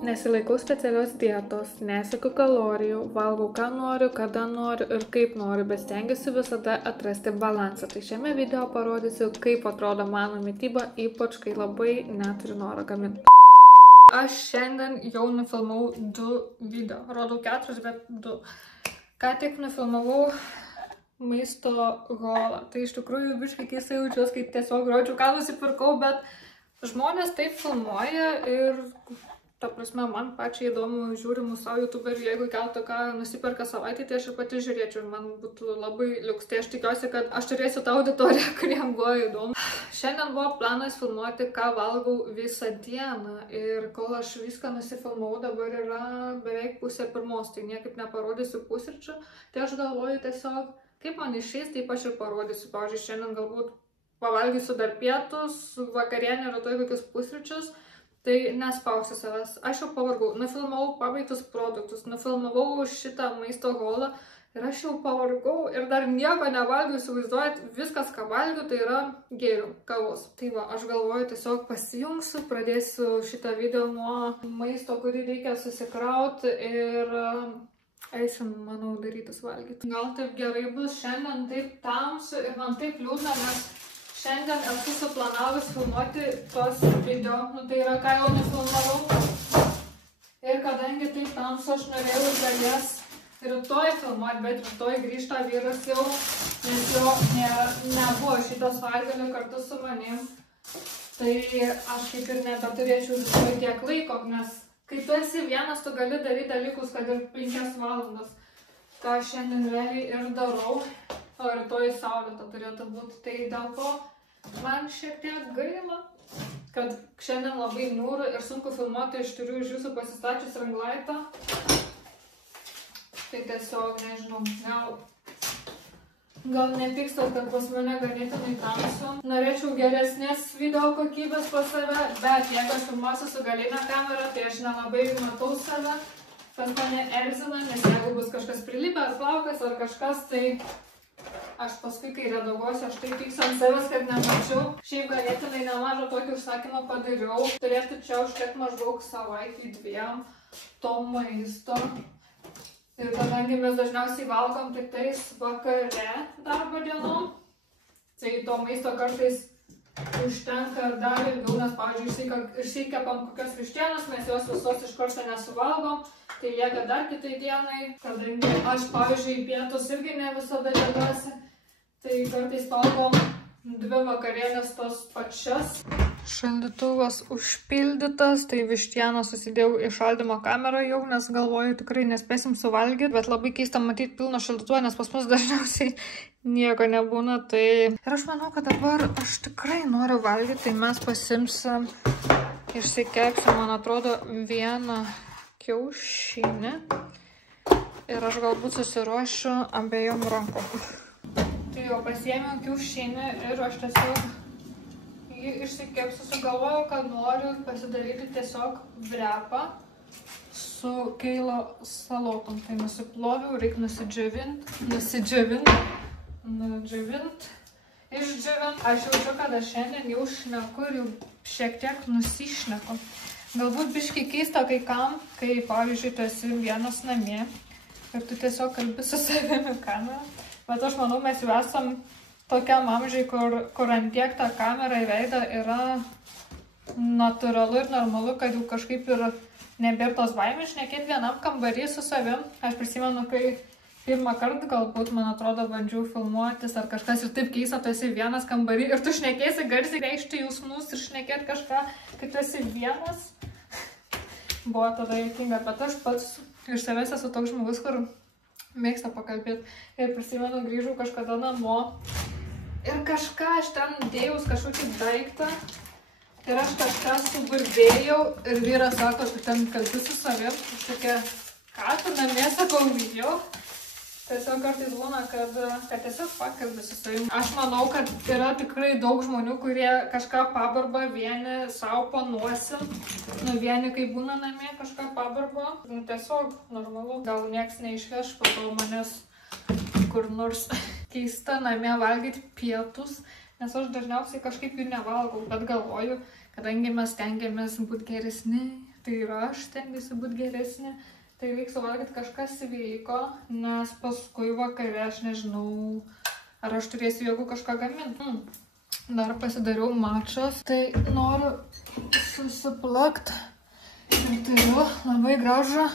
Nesilaikau specialios dietos, neseku kalorijų, valgau ką noriu, kada noriu ir kaip noriu, bet stengiuosi visada atrasti balansą. Tai šiame video parodysiu, kaip atrodo mano mityba, ypač kai labai neturiu noro gaminti. Aš šiandien jau nufilmavau 2 video. Rodau 4, bet 2. Ką tik nufilmavau maisto holą. Tai iš tikrųjų biškai keistai jaučiuosi, kai tiesiog rodžiau, ką nusipirkau, bet žmonės taip filmuoja ir ta prasme, man pačiai įdomu žiūrimų savo youtuberių, jeigu keltų ką nusiperka savaitį, tai aš ir pati žiūrėčiau ir man būtų labai liuks. Tai aš tikiuosi, kad aš turėsiu tą auditoriją, kuriem buvo įdomu. Šiandien buvo planas filmuoti, ką valgau visą dieną ir kol aš viską nusifilmavau, dabar yra beveik 12:30, tai niekaip neparodysiu pusryčių. Tai aš galvoju tiesiog, kaip man išeis, taip aš ir parodysiu. Pavyzdžiui, šiandien galbūt pavalgysiu dar pietus, vakarienę, rytoj kokius pusryčius. Tai nespausiu savęs. Aš jau pavargau. Nufilmavau pabaigtus produktus, nufilmavau šitą maisto holą ir aš jau pavargau ir dar nieko nevalgiau, įsivaizduojat, viskas, ką valgiau, tai yra gėriau, kavos. Tai va, aš galvoju, tiesiog pasijungsiu, pradėsiu šitą video nuo maisto, kurį reikia susikrauti ir eisim, manau, darytis valgyti. Gal taip gerai bus, šiandien taip tamsu ir man taip liūdna, nes šiandien esu suplanavus filmuoti tos video, tai yra, ką jau nufilmavau. Ir kadangi taip tamsu, aš norėjau iš dalies rytoj filmuoti, bet rytoj grįžta vyras jau, nes jo nebuvo šito savaitgalio kartu su manim. Tai aš kaip ir nebeturėčiau rytoj tiek laiko, nes kai tu esi vienas, tu gali daryti dalykus, kad ir 5 valandas. Ką šiandien realiai ir darau. O rytoj saulėta turėtų būti. Tai dėl to man šiek tiek gaila, kad šiandien labai niūru ir sunku filmuoti. Aš turiu iš jūsų pasistačius ringlaitą. Tai tiesiog, nežinau, gal nepykstat, kad pas mane ganėtinai tamsu. Norėčiau geresnės video kokybės pas save, bet jeigu aš filmuosiu su galinė kamera, tai aš nelabai matau save. Tas mane erzina, nes jeigu bus kažkas prilipę ar plaukas ar kažkas, tai aš paskui, kai redaguosiu, aš tai pyksiu ant savęs, kad nemačiau. Šiaip ganėtinai nemažą tokį užsakymą padariau. Turėtų čia užtekti maždaug savaitį 2 to maisto. Ir kadangi mes dažniausiai valgom tik tais vakare darbo dienom, tai to maisto kartais užtenka dar ilgiau, nes, pavyzdžiui, išsikepam kokios vištienos, mes jos visos iš karto nesuvalgom, tai lieka dar kitai dienai. Kadangi aš, pavyzdžiui, pietus irgi ne visada dėduosi, tai kartais valgom 2 vakarienės tos pačias. Šaldytuvas užpildytas, tai vištieną susidėjau į šaldymo kamerą jau, nes galvoju, tikrai nespėsim suvalgyti, bet labai keista matyti pilną šaldytuvą, nes pas mus dažniausiai nieko nebūna. Tai ir aš manau, kad dabar aš tikrai noriu valgyti, tai mes pasimsim, išsikepsim, man atrodo, 1 kiaušinį ir aš galbūt susiruošiu abiejom rankom. Tai jau pasiėmiau kiaušinį ir aš tiesiog jį išsikepsiu. Sugalvojau, kad noriu pasidaryti tiesiog vrepą su keilo salotom. Tai nusiploviau, reikia išdžiovint. Aš jaučiu, kad aš šiandien jau šneku ir jau šiek tiek nusišneku. Galbūt biškai keista kai kam, kai, pavyzdžiui, tu esi vienas namie ir tu tiesiog kalbi su savimi kamerą. Bet aš manau, mes jau esam tokiam amžiai, kur ant tiek ta kamera į veidą yra natūralu ir normalu, kad jau kažkaip ir nebėra tos baimės šnekėti vienam kambarį su savim. Aš prisimenu, kai pirmą kartą galbūt, man atrodo, bandžiau filmuotis ar kažkas ir taip keista, tu esi vienas kambarį ir tu šnekėsi garsiai, reikšti jausmus ir šnekėti kažką, kai tu esi vienas. Buvo tada juokinga, bet aš pats iš savęs esu toks žmogus, kur mėgsta pakalbėti. Ir prisimenu, grįžau kažkada namo ir kažką aš ten dėjus kažkokį daiktą ir aš kažką suburbėjau ir vyras sako, tu ten kalbi su savim. Aš tokia, ką tu namie, sakau, jau. Tiesiog kartais būna, kad tiesiog pakalbi su savim. Aš manau, kad yra tikrai daug žmonių, kurie kažką pabarba, vieni savo panuosim. Vieni, kai būna namie, kažką pabarba. Tiesiog normalu. Gal nieks neišveš po to manęs kur nors keista namie valgyti pietus, nes aš dažniausiai kažkaip jų nevalgau, bet galvoju, kadangi mes stengiamės būti geresni, Tai yra, aš stengiuosi būti geresnė. Tai reikia suvalgyti kažkas sveiko, nes paskui vakare aš nežinau, ar aš turėsiu jėgų kažką gaminti. Dar pasidariau mačos, tai noriu susiplakti. Ir turiu labai gražų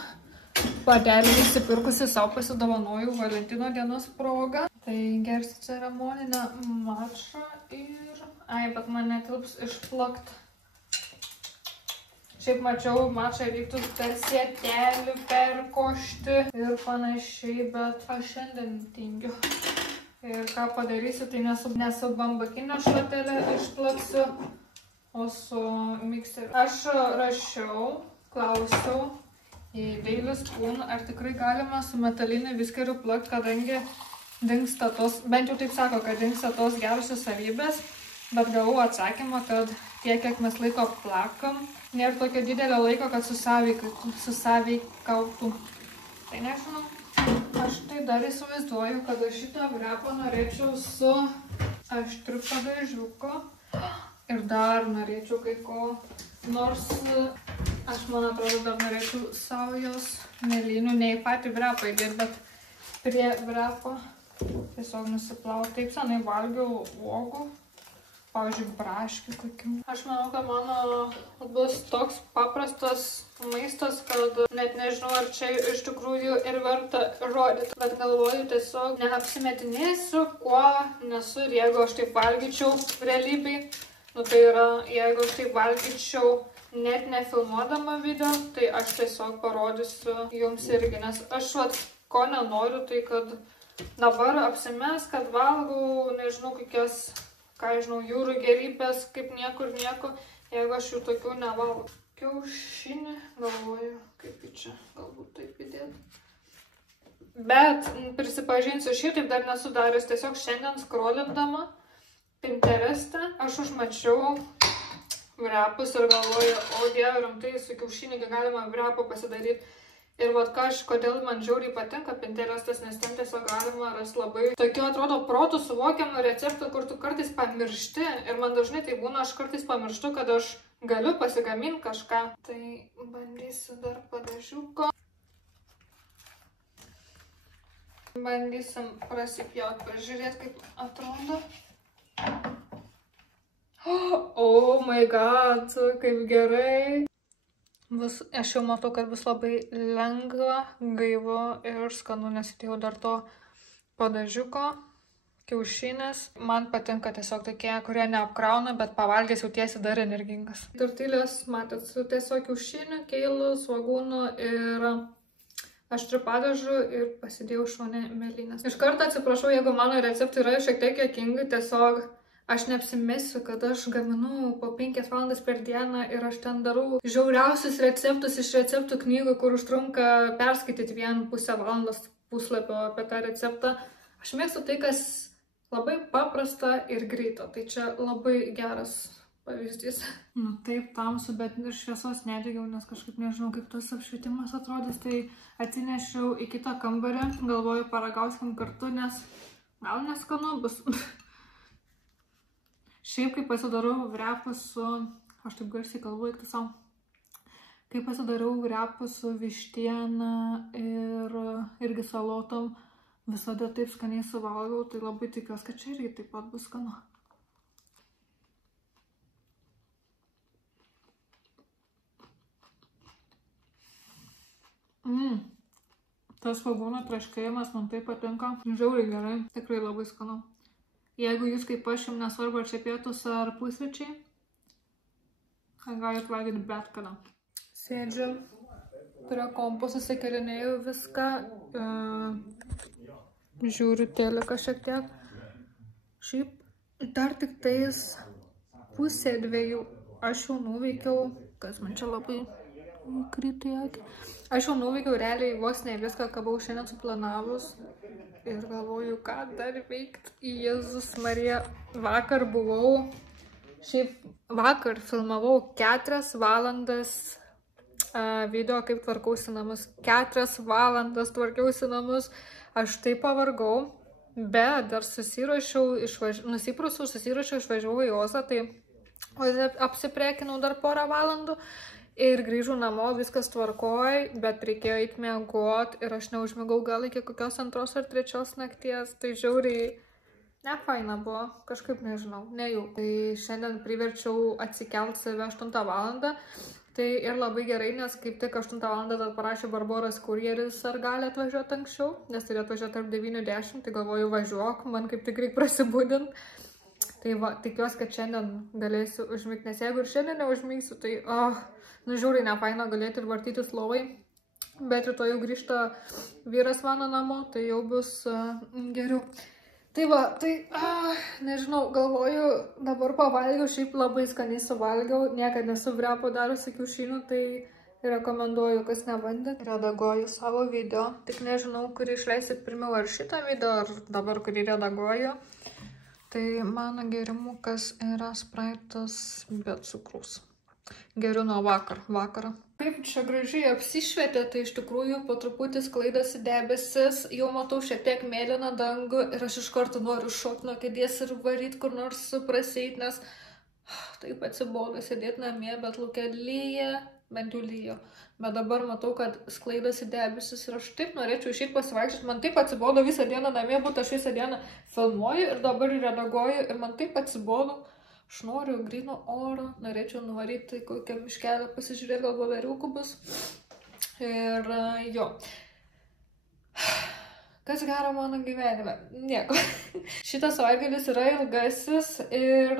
padelį įsipirkusi, savo pasidovanojau Valentino dienos progą. Tai gersiu ceremoninę mačą ir... Ai, bet man netilps išplakti. Šiaip mačiau, mačą vyktų per sietelį, per koštį ir panašiai, bet aš šiandien tingiu. Ir ką padarysiu, tai nesu bambakinę šluotelę išplaksiu, o su mikseriu. Aš rašiau, klausiau į Daily Spoon, ar tikrai galima su metaliniu viskeriu plakti, kadangi dingsta tos, bent jau taip sako, kad dingsta tos gerosios savybės, bet gavau atsakymą, kad tiek, kiek mes laiko plakam, nėra tokio didelio laiko, kad susaveikautų. Tai nežinau, aš tai dar įsivaizduoju, kad aš šitą vrepą norėčiau su aštriu padažiuku ir dar norėčiau kai ko, nors aš, man atrodo, dar norėčiau saujos mėlynių, ne į patį vrepą įdėti, bet prie vrepo tiesiog nusiplauti. Taip senai valgiau uogų, pavyzdžiui, braškių kokių. Aš manau, kad mano bus toks paprastas maistas, kad net nežinau, ar čia iš tikrųjų ir verta rodyti, bet galvoju, tiesiog neapsimetinėsiu, kuo nesu, ir jeigu aš taip valgyčiau realybėj, tai yra, jeigu aš taip valgyčiau net nefilmuodama video, tai aš tiesiog parodysiu jums irgi, nes aš ko nenoriu, tai kad dabar apsimes, kad valgau, nežinau, kokias, ką žinau, jūrų gerybės, kaip niekur nieko, jeigu aš jų tokių nevalgau. Kiaušinį, galvoju, kaip į čia, galbūt taip įdėti. Bet prisipažinsiu, šitaip dar nesu darius, tiesiog šiandien scrollindama Pinterest'e aš užmačiau vrepus ir galvoju, o dieve, rimtai su kiaušinį galima vrepą pasidaryti. Ir kodėl man žiauriai patinka Pinterestas, nes ten tiesiog galima rasti labai tokių, atrodo, protų suvokiamų receptų, kur tu kartais pamiršti. Ir man dažnai tai būna, aš kartais pamirštu, kad aš galiu pasigaminti kažką. Tai bandysiu dar padažiuko. Bandysim prasipjauti, pažiūrėti, kaip atrodo. Oh my god, kaip gerai. Aš jau matau, kad bus labai lengva, gaivu ir skanu, nes įdėjau dar to padažiuko, kiaušinis. Man patinka tiesiog tokie, kurie neapkrauna, bet pavalgęs jautiesi dar energingas. Tortilės, matėt, su tiesiog kiaušiniu, keilu, svogūnu ir aštriu padažu ir pasidėjau šone mėlynės. Iš karto atsiprašau, jeigu mano receptai yra šiek tiek juokingi, tiesiog aš neapsimesiu, kad aš gaminu po 5 valandas per dieną ir aš ten darau žiauriausius receptus iš receptų knygų, kur užtrunka perskaityti 1,5 valandos puslapio apie tą receptą. Aš mėgstu tai, kas labai paprasta ir greita. Tai čia labai geras pavyzdys. Nu taip, tamsu, bet ir šviesos nedegiau, nes kažkaip nežinau, kaip tas apšvietimas atrodys. Tai atsinešiau į kitą kambarį, galvoju, paragauskim kartu, nes gal neskanu bus. Šiaip, kai pasidarau vrepus su, aš taip garsiai kalbu, eikti savo, kai pasidariau vrepus su vištiena ir irgi salotom, visada taip skaniai suvalgau, tai labai tikiuosi, kad čia irgi taip pat bus skanu. Tas svogūno traškėjimas man taip patinka, žiauriai gerai, tikrai labai skanu. Jeigu jūs kaip aš, jums nesvarbu, ar čia pietus ar pusryčiai, galite valgyti bet kada. Sėdžiu prie kompo, susikelinėjau viską, žiūriu teliką šiek tiek. Šiaip dar tik tais 1:30 aš jau nuveikiau, kas man čia labai krito į akį. Aš jau nuveikiau realiai vos ne viską, ką buvau šiandien suplanavus. Ir galvoju, ką dar veikti. Jėzus Marija, vakar buvau, šiaip vakar filmavau 4 valandas video, kaip tvarkausi namus. 4 valandas tvarkiausi namus. Aš taip pavargau, bet dar susiruošiau, nusiprausiau, išvažiavau į Ozą, tai apsiprekinau dar porą valandų. Ir grįžau namo, viskas tvarkoj, bet reikėjo eiti miegot ir aš neužmigau gal iki kokios 2 ar 3 nakties, tai žiauriai nefaina buvo, kažkaip nežinau, nejau. Tai šiandien priverčiau atsikelti save 8 valandą, tai ir labai gerai, nes kaip tik 8 valandą dar parašė Barboros kurjeris, ar gali atvažiuoti anksčiau, nes turėjo atvažiuoti tarp 9-10, tai galvoju važiuok, man kaip tik reikia prasibudinti. Tai va, tikiuosi, kad šiandien galėsiu užmigti, nes jeigu ir šiandien neužmigsiu, tai žiauriai nefaina galėti ir vartytis lovai, bet rytoj jau grįžta vyras mano namo, tai jau bus geriau. Tai va, tai nežinau, galvoju, dabar pavalgiau, šiaip labai skaniai suvalgiau, niekada nesu vrepo darusi kiaušinių, tai rekomenduoju, kas nebandė. Redaguoju savo video, tik nežinau, kurį išleisit pirmiau, ar šitą video, ar dabar kurį redaguoju. Tai mano gerimukas yra Spraitas be cukraus. Geriu nuo vakarą. Kaip čia gražiai apsišvietė, tai iš tikrųjų po truputį sklaidosi debesis, jau matau šiek tiek mėlyną dangų ir aš iš karto noriu šokti nuo kėdės ir varyti kur nors praseit, nes taip atsibodo sėdėti namie, bet lauke lyja, bent jau lyjo. Bet dabar matau, kad sklaidosi debesis ir aš taip norėčiau išeiti pasivaikščioti, man taip atsibodo visą dieną namie būti, aš visą dieną filmuoju ir dabar redaguoju ir man taip atsibodo. Aš noriu gryno oro, norėčiau nuvaryti kokią miškelę, pasižiūrėti, gal voveriukų bus. Ir jo. Kas gero mano gyvenime? Nieko. Šitas savaitgalis yra ilgasis ir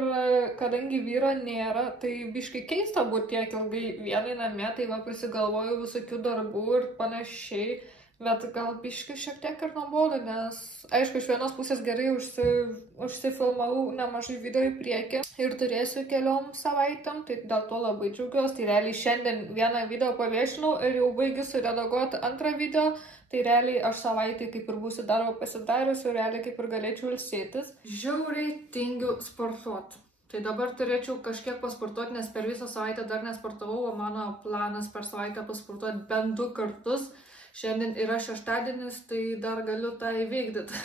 kadangi vyro nėra, tai biškai keista būti tiek ilgai vienai namie, tai va prisigalvoju visokių darbų ir panašiai. Bet gal biškai šiek tiek ir nuobodu, nes aišku, iš vienos pusės gerai užsifilmavau nemažai video į priekį ir turėsiu keliom savaitėm, tai dėl to labai džiaugiuosi. Tai realiai šiandien vieną video paviešinau ir jau baigiu redaguoti antrą video, tai realiai aš savaitę kaip ir būsiu darbą pasidarius ir realiai kaip ir galėčiau ilsėtis. Žiauriai tingiu sportuoti. Tai dabar turėčiau kažkiek pasportuoti, nes per visą savaitę dar nesportavau, o mano planas per savaitę pasportuoti bent 2 kartus. Šiandien yra šeštadienis, tai dar galiu tą įvykdyti.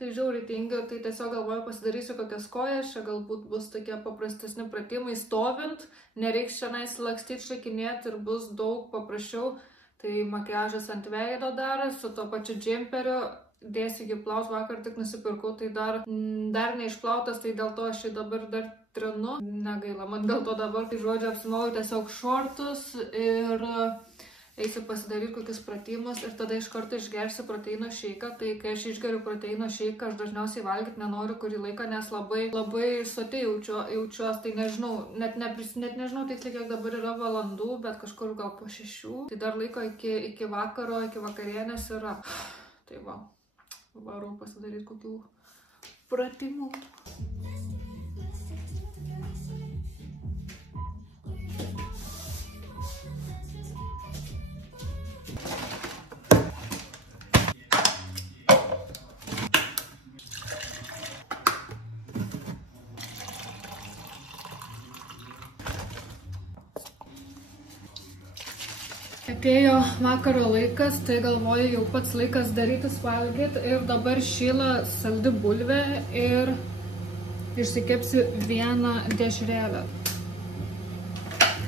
Tai žiauriai tingiu, tai tiesiog galvoju pasidarysiu kokias kojas, čia galbūt bus tokie paprastesni pratimai stovint, nereiks šiandien lakstyti, šakinėti ir bus daug paprasčiau. Tai makiažas ant veido dar, su to pačiu džemperiu, dėsiu iki plaut, vakar tik nusipirkau, tai dar neišplautas, tai dėl to aš jį dabar dar trinu. Negaila, man dėl to dabar, tai žodžiu, apsimoju tiesiog šortus ir eisiu pasidaryti kokius pratimus ir tada iš karto išgersiu proteino šeiką. Tai kai aš išgeriu proteino šeiką, aš dažniausiai valgyti nenoriu kurį laiką, nes labai soti jaučiuos, tai nežinau, net nežinau tiksliai kiek dabar yra valandų, bet kažkur gal po 6. Tai dar laiko iki vakaro, iki vakarienės yra. Tai va, varau pasidaryti kokių pratimų. Atėjo vakaro laikas, tai galvoju jau pats laikas darytis valgyti ir dabar šyla saldi bulvė ir išsikepsiu vieną dešrelę.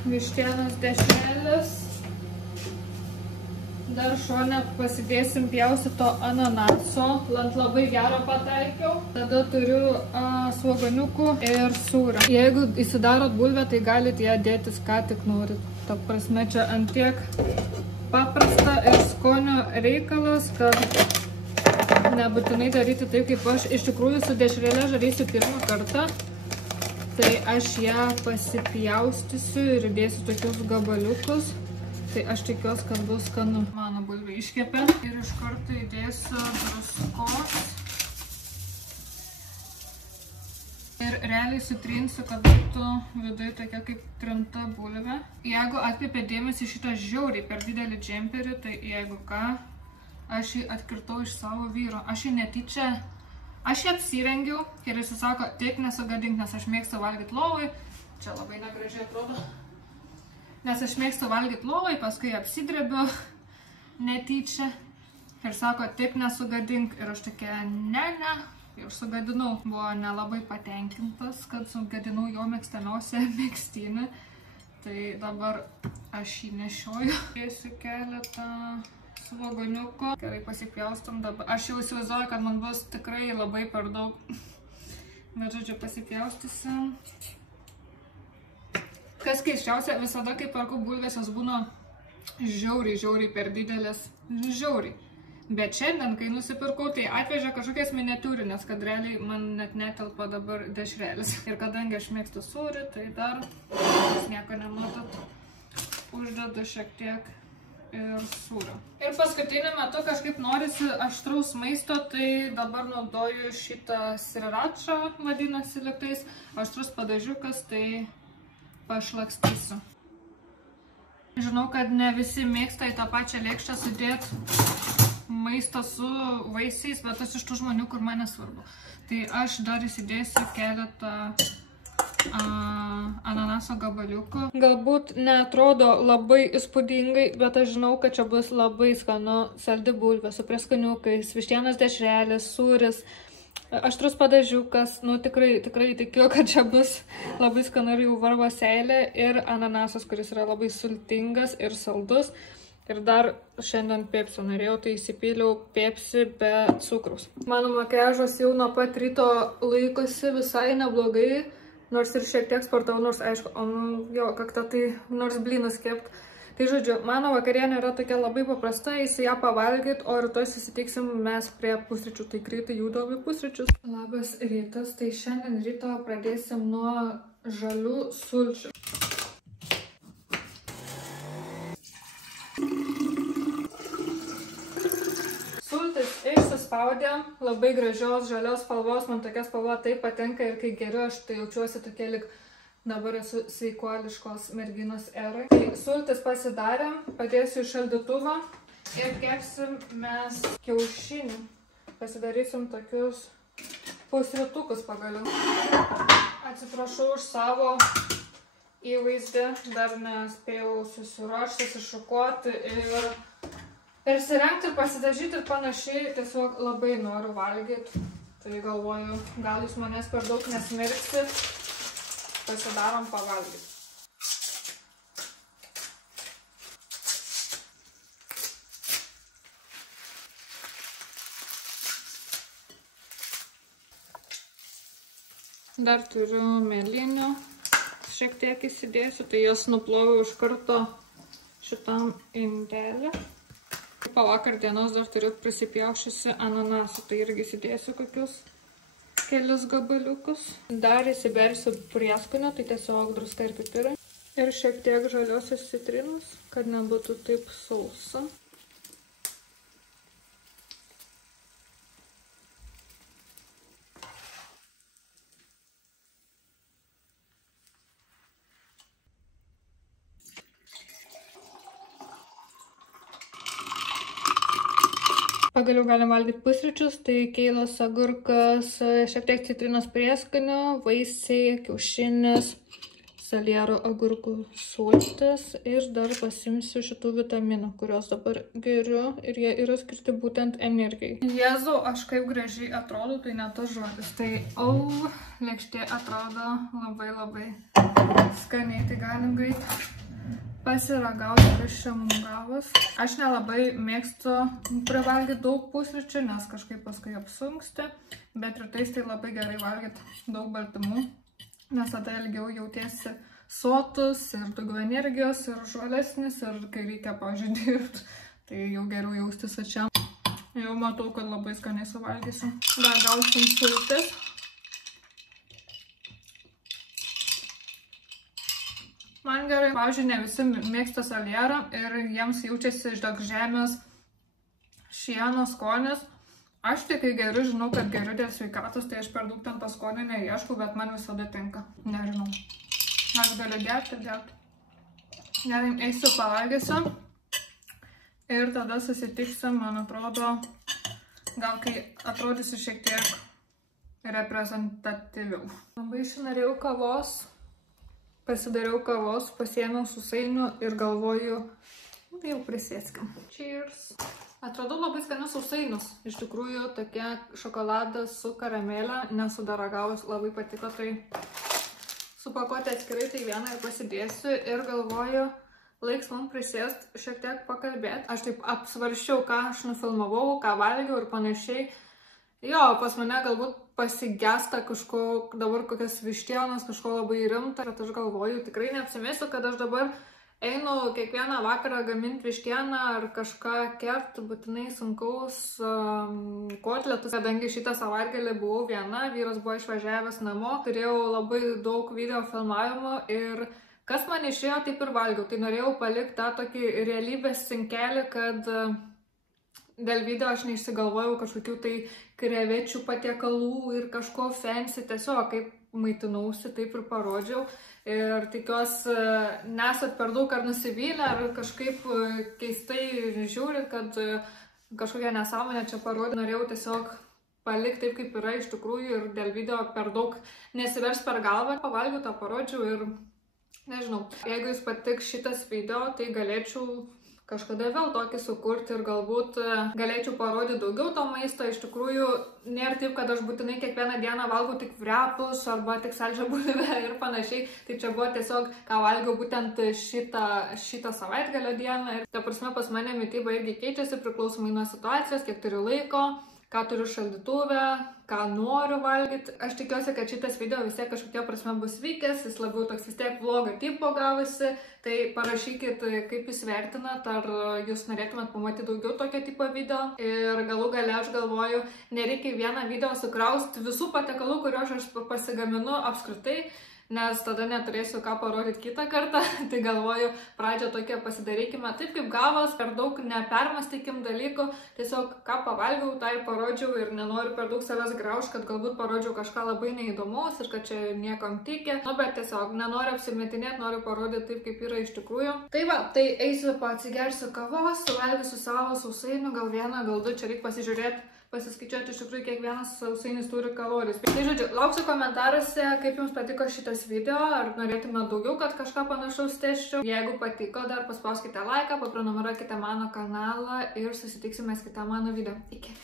Vištienos dešrelės. Dar šone pasidėsim pjaustyto ananaso, ant labai gero pataikiau. Tada turiu svogoniukų ir sūrio. Jeigu įsidarot bulvę, tai galite ją dėtis ką tik norit. Ta prasme, čia ant tiek paprasta ir skonio reikalas, kad nebūtinai daryti taip, kaip aš. Iš tikrųjų, su dešrele žarysiu pirmą kartą. Tai aš ją pasipjaustysiu ir dėsiu tokius gabaliukus. Tai aš tikiuosi, kad bus skanu. Mano bulvė iškepė ir iš karto įdėsiu druskos. Ir realiai sutrinsiu, kad būtų viduje tokia kaip trinta bulvė. Jeigu atkreipė dėmesį šitą žiauriai per didelį džemperį, tai jeigu ką, aš jį atkirtau iš savo vyro. Aš jį netyčia, aš jį apsirengiau ir jis sako, tik nesugadink, nes aš mėgstu valgyti lovai. Čia labai negražiai atrodo. Nes aš mėgstu valgyti lovai, paskui apsidrebiu netyčia. Ir sako, tik nesugadink. Ir aš tokia, ne. Ir sugadinau. Buvo nelabai patenkintas, kad sugadinau jo mėgstamiausią megztinį. Tai dabar aš jį nešioju. Dėsiu keletą svogoniukų. Gerai pasipjaustam dabar. Aš jau įsivaizduoju, kad man bus tikrai labai per daug. Bet žodžiu, pasipjaustysim. Kas keisčiausia, visada kai perku bulvės, jos būna žiauriai per didelės. Žiauriai. Bet šiandien, kai nusipirkau, tai atvežė kažkokias miniatiūrinės, kad realiai man net netelpa dabar dešrelis. Ir kadangi aš mėgstu sūrį, tai dar, jūs nieko nematot, uždedu šiek tiek ir sūrio. Ir paskutiniu metu kažkaip norisi aštraus maisto, tai dabar naudoju šitą sriračą, vadinasi lygtais, aštrus padažiukas, tai pašlakstysiu. Žinau, kad ne visi mėgsta į tą pačią lėkštę sudėti maistą su vaisiais, bet aš iš tų žmonių, kur man nesvarbu. Tai aš dar įsidėsiu keletą ananaso gabaliukų. Galbūt neatrodo labai įspūdingai, bet aš žinau, kad čia bus labai skanu saldi bulvė su prieskoniukais, vištienos dešrelis, sūris, aštrus padažiukas. Nu tikrai tikiu, kad čia bus labai skanu ir jau varvo seilė ir ananasas, kuris yra labai sultingas ir saldus. Ir dar šiandien pepsio norėjau, tai įsipyliau pepsi be cukraus. Mano makiažas jau nuo pat ryto laikosi visai neblogai, nors ir šiek tiek sportau, nors aišku, jo, kakta tai nors blynus kept. Tai žodžiu, mano vakarienė yra tokia labai paprasta, eisiu ją pavalgyti, o rytoj susitiksim mes prie pusryčių, tai greitai judam į pusryčius. Labas rytas, tai šiandien ryto pradėsim nuo žalių sulčių. Išsispaudėm, labai gražios žalios spalvos, man tokia spalva taip patinka ir kai geriu, aš tai jaučiuosi tokia lyg dabar esu sveikuoliškos merginos erai. Tai sultis pasidarėm, padėsiu į šaldytuvą ir kepsim mes kiaušinį. Pasidarysim tokius pusrytukus pagaliau. Atsiprašau už savo įvaizdį, dar nespėjau susiruošti, sušukuoti ir persirengti ir pasidažyti ir panašiai, tiesiog labai noriu valgyti. Tai galvoju, gal jūs manęs per daug nesmirksit, pasidarom pavalgyti. Dar turiu mėlynių, šiek tiek įsidėsiu, tai jas nuploviau iš karto šitam indelį. Po vakar dienos dar turiu prisipjausčiusi ananasų, tai irgi įsidėsiu kokius kelis gabaliukus. Dar įsibersiu prieskonio, tai tiesiog druska ir pipirai. Ir šiek tiek žaliosios citrinos, kad nebūtų taip sausa. Pagaliau galim valgyti pusryčius, tai keilas, agurkas, šiek tiek citrinos prieskonio, vaisiai, kiaušinis, saliero agurkų sultis ir dar pasimsiu šitų vitaminų, kuriuos dabar geriu ir jie yra skirti būtent energijai. Jėzau, aš kaip gražiai atrodo, tai ne tas žodis. Tai lėkštė atrodo labai skaniai, tai galim greit pasiragauti, kas čia mums gavos. Aš nelabai mėgstu privalgyti daug pusryčių, nes kažkaip paskui apsunksti, bet rytais tai labai gerai valgyti daug baltymų, nes tada ilgiau jautiesi sotus ir daugiau energijos ir žuolesnis, ir kai reikia, pavyzdžiui, dirbti, tai jau geriau jaustis ačiam. Jau matau, kad labai skaniai suvalgysiu. Dar gausim sultis. Man gerai, pavyzdžiui, ne visi mėgsta salierą ir jiems jaučiasi iš daug žemės šieno skonis. Aš tai kai geriu, žinau, kad geriu dėl sveikatos, tai aš per daug ten paskonį neieškau, bet man visada tinka. Nežinau. Aš galiu gerti. Gerai, eisiu pavalgysiu ir tada susitiksim, man atrodo, gal kai atrodysiu šiek tiek reprezentatyviau. Labai norėjau kavos. Pasidariau kavos, pasiėmiau sausainių ir galvoju, jau prisėskim. Cheers! Atradau labai skanius sausainius. Iš tikrųjų, tokia šokoladas su karamelė, nesu dar ragavus, labai patiko, tai supakuoti atskirai, tai vieną ir pasidėsiu ir galvoju, laiks man prisėst šiek tiek pakalbėti. Aš taip apsvaršiau, ką aš nufilmavau, ką valgiau ir panašiai. Jo, pas mane galbūt pasigesta kažko, dabar kokias vištienos, kažko labai rimta, bet aš galvoju, tikrai neapsimėsiu, kad aš dabar einu kiekvieną vakarą gaminti vištieną ar kažką kepti, būtinai sunkaus kotletus. Kadangi šitą savaitgalį buvau viena, vyras buvo išvažiavęs namo, turėjau labai daug video filmavimo ir kas man išėjo, taip ir valgiau. Tai norėjau palikti tą tokį realybės cinkelį, kad dėl video aš neišsigalvojau kažkokių tai krevečių patiekalų ir kažko fancy, tiesiog kaip maitinausi, taip ir parodžiau. Ir tikiuosi, nesat per daug ar nusivylę, ar kažkaip keistai žiūri, kad kažkokią nesąmonę čia parodė. Norėjau tiesiog palikti taip, kaip yra iš tikrųjų ir dėl video per daug nesivers per galvą. Pavalgiau, tą parodžiau ir nežinau. Jeigu jūs patiks šitas video, tai galėčiau kažkada vėl tokį sukurti ir galbūt galėčiau parodyti daugiau to maisto. Iš tikrųjų, nėra taip, kad aš būtinai kiekvieną dieną valgau tik vrepus arba tik saldžią bulvę ir panašiai. Tai čia buvo tiesiog, ką valgiau būtent šitą savaitgalio dieną. Ir ta prasme, pas mane mityba irgi keičiasi priklausomai nuo situacijos, kiek turiu laiko, ką turiu šaldytuve, ką noriu valgyti. Aš tikiuosi, kad šitas video vis tiek kažkokia prasme bus vykęs, jis labiau toks vis tiek vlogo tipo gavosi, tai parašykit, kaip jūs vertinat, ar jūs norėtumėt pamatyti daugiau tokio tipo video. Ir galų gale aš galvoju, nereikia vieną video sukrausti visų patiekalų, kuriuos aš pasigaminu apskritai, nes tada neturėsiu ką parodyti kitą kartą. Tai galvoju, pradžią tokia pasidarykime taip, kaip gavos, per daug nepermastykim dalykų, tiesiog ką pavalgiau, tai parodžiau ir nenoriu per daug savęs graužti, kad galbūt parodžiau kažką labai neįdomaus ir kad čia niekam tikė. Nu, bet tiesiog nenoriu apsimetinėti, noriu parodyti taip, kaip yra iš tikrųjų. Tai va, tai eisiu atsigersiu kavos, suvalgysiu savo sausainių, gal vieną, gal du, čia reikia pasižiūrėti. Pasiskaičiuoti iš tikrųjų kiekvienas sausainis turi kalorijus. Tai žodžiu, lauksiu komentaruose, kaip jums patiko šitas video, ar norėtumėte daugiau, kad kažką panašaus tesčiau. Jeigu patiko, dar paspauskite laiką, paprenumeruokite mano kanalą ir susitiksime kitą mano video. Iki.